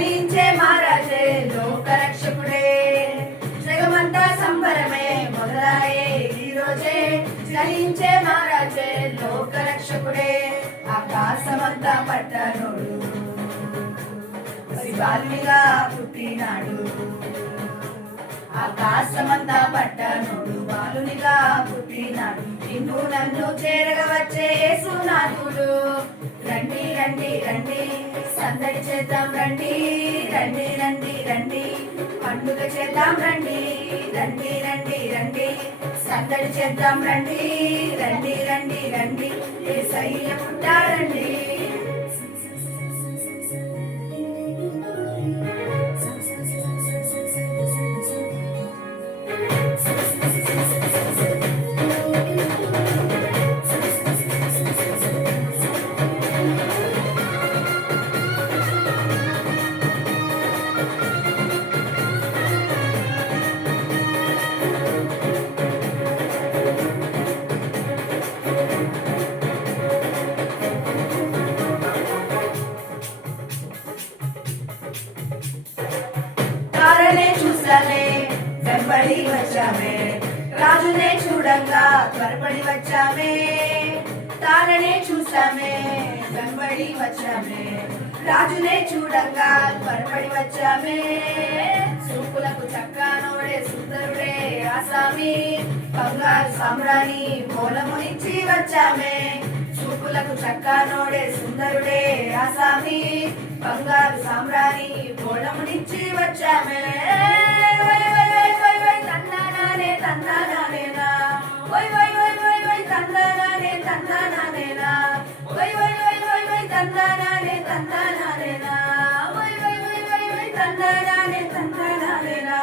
చలించే మహారాజే లోకరక్షకుడే జగమంతా సంబరమే మొదలాయే ఈ రోజే చలించే మహారాజే లోకరక్షకుడే ఆకాశమంతా పట్టనుడు బాలునిగా పుట్టినాడు ఆకాశమంతా పట్టనుడు బాలునిగా పుట్టినాడు నిన్ను నన్ను చేరగ వచ్చే యేసునాథుడు రండి రండి రండి సందడి చేద్దాం రండి రండి రండి రండి పండుగ చేద్దాం రండి రండి రండి రండి సందడి చేద్దాం రండి రండి రండి రండి యేసయ్య పుట్టాడండి తారనే చూసామే వెంబడి వచ్చామే రాజునే చూడంగా త్వరపడి వచ్చామే తారనే చూసామే వెంబడి వచ్చామే రాజునే చూడంగా త్వరపడి వచ్చామే సూపులకు చక్కానోడే సుందరుడే ఆసామి బంగారు సామ్రాణి మూలమునిచ్చి వచ్చామే చూపులకు చక్కానోడే సుందరుడే ఆసామి బంగారు సామ్రాణి మూలమునిచ్చి వచ్చామే తందానానే తందానానేనా ఓయ్ ఓయ్ ఓయ్ ఓయ్ ఓయ్ తందానానే తందానానేనా ఓయ్ ఓయ్ ఓయ్ ఓయ్ ఓయ్ తందానానే తందానానేనా ఓయ్ ఓయ్ ఓయ్ ఓయ్ ఓయ్ తందానానే తందానానేనా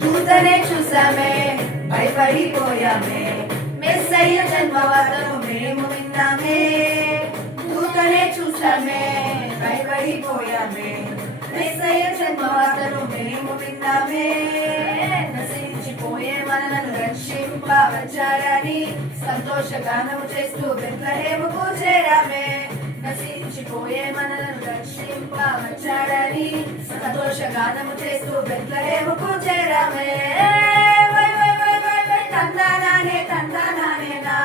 దూతనే చూసామే భయపడిపోయామే మెస్సయ్య జన్మవాదము మేము విన్నామే దూతనే చూసామే భయపడిపోయామే మెస్సయ్య జన్మవాదము మేము విన్నామే నశించిపోయే మనలను రక్షింప వచ్చారని సంతోషగానము చేస్తూ బెత్లెహేముకు చేరామే నశించిపోయే మనలను రక్షింప వచ్చాడని సంతోషగానము చేస్తూ బెత్లెహేముకు చేరామే వై వై వై వై వై తందానానే తందానానేనా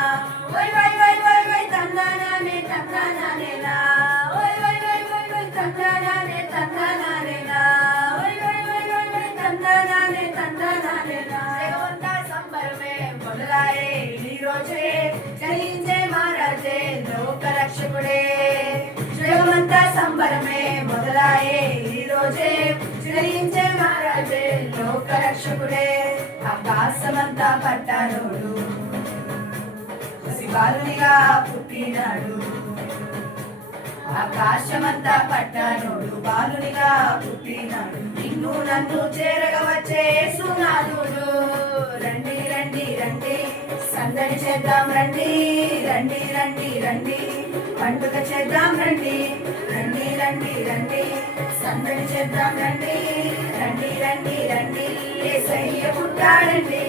వై వై వై వై వై తందానానే తందానానేనా వై వై వై వై వై తందానానే తందానానేనా వై వై వై వై వై తందానానే తందానానేనా జగమంతా సంబరమే మొదలాయే ఈ రోజే చలించే మహారాజే లోకరక్షకుడే జగమంతా సంబరమే మొదలాయే ఈ రోజే చలించే మహారాజే లోకరక్షకుడే ఆకాశమంతా పట్టనుడు బాలునిగా పుట్టినాడు ఆకాశమంతా పట్టనుడు బాలునిగా పుట్టినాడు నిన్ను నన్ను చేరగ వచ్చే యేసునాథుడు రండి రండి రండి సందడి చేద్దాం రండి రండి రండి రండి పండుగ చేద్దాం రండి రండి రండి రండి సందడి చేద్దాం రండి రండి రండి రండి యేసయ్య పుట్టాడండి